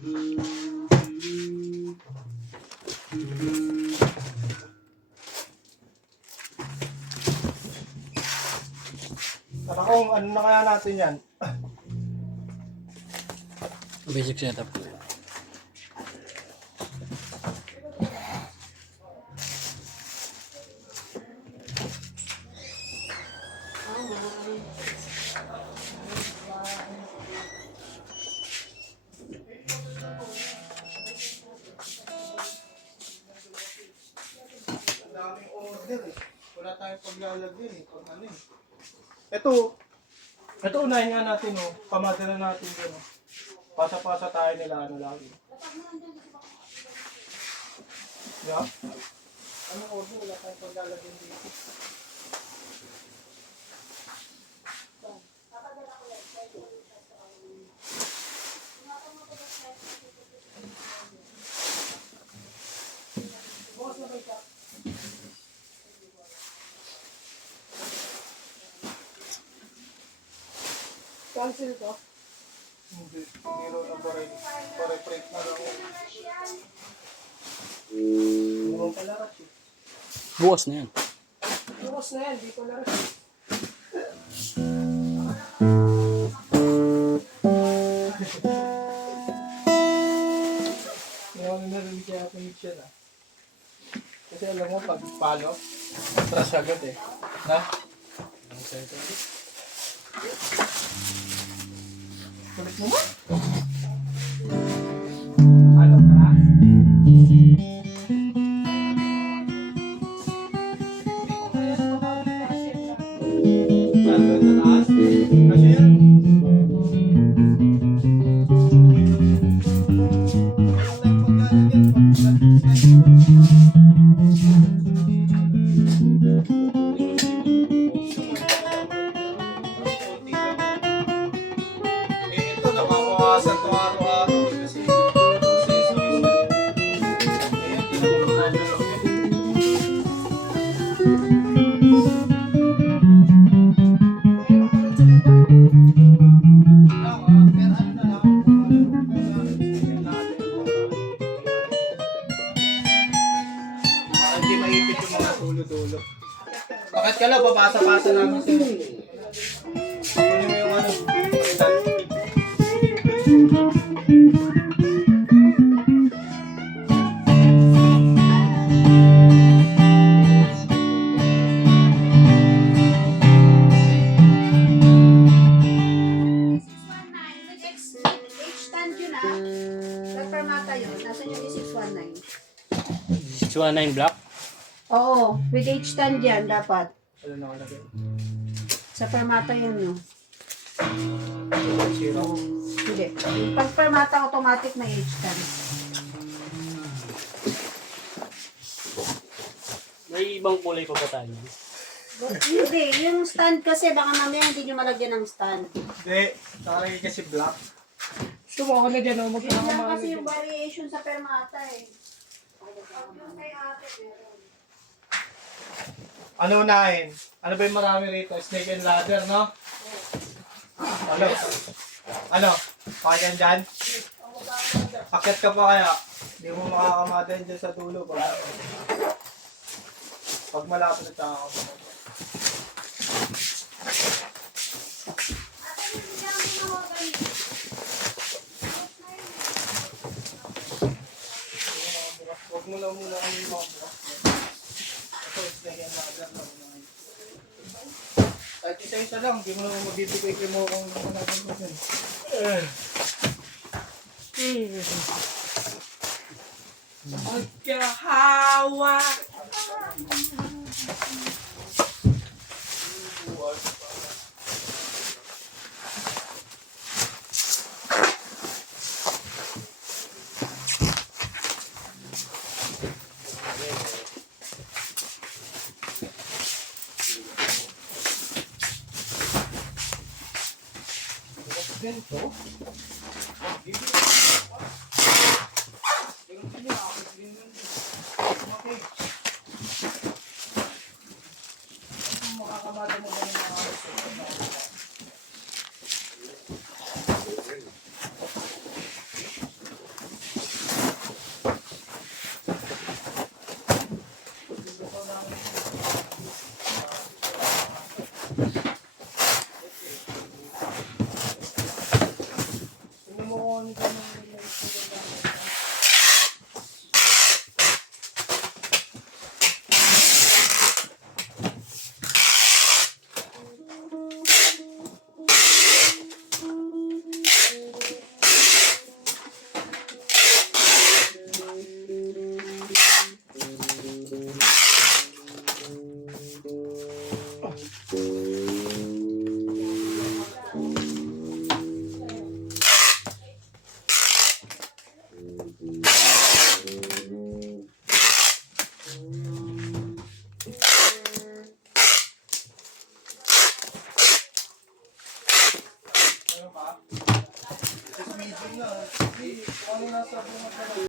Kung ano na kaya natin yan? Basic setup. Ang daming order eh. Wala tayong paglalagyan eh. Pag ano eh. Ito unahin nga natin oh. Pamadala natin dyan oh. Pasa-pasa tayo nila ano lagi. Yeah? Anong order? Wala tayong paglalagyan dito. Cancel ko? Hindi. Hindi rin ang pare-print na lang. Ano pala rat eh? Bukas na yan. Bukas na yan. Di pala rat. Ngayon narinig kaya pinig siya na. Kasi alam mo pag palo, atras agad eh. Na? Kulit mo ba? Ano ka? Hindi maipit yung mga dulo-dulo. Bakit ka lang, babasa-basa namin sila. Kunin mo yung ano, palitan. H-stand yun ah. Nagpermata yun. Nasaan yung 619? 619 block. Oo, with H-stand yan dapat. Ano nakalagay? Sa permata yun no. Zero. Hindi. Pag permata automatic may H-stand. May ibang kulay pa ba tayo? Hindi, yung stand kasi baka mamaya hindi nyo malagyan ng stand. Hindi, nakalagay kasi black. Subukan na dyan, Yun lang kasi yung variation sa permata eh. Pag yung kay ate, meron. Ano unahin? Ano ba yung marami rito? Snake and ladder, no? Ano? Ano? Pakyan dyan? Akyat ka pa kaya? Hindi mo makakamadan dyan sa dulo. Pag malapit na ako. Huwag mo lang muna kami mabukas. Ito, snake and ladder. Kahit isa-isa lang, hindi mo naman mabibigay kay mo kung naman mo dyan. Magkahawa. Ganito? Makakamada mo ba ng mga Ano pa? Just medium na. Ano nasa bunga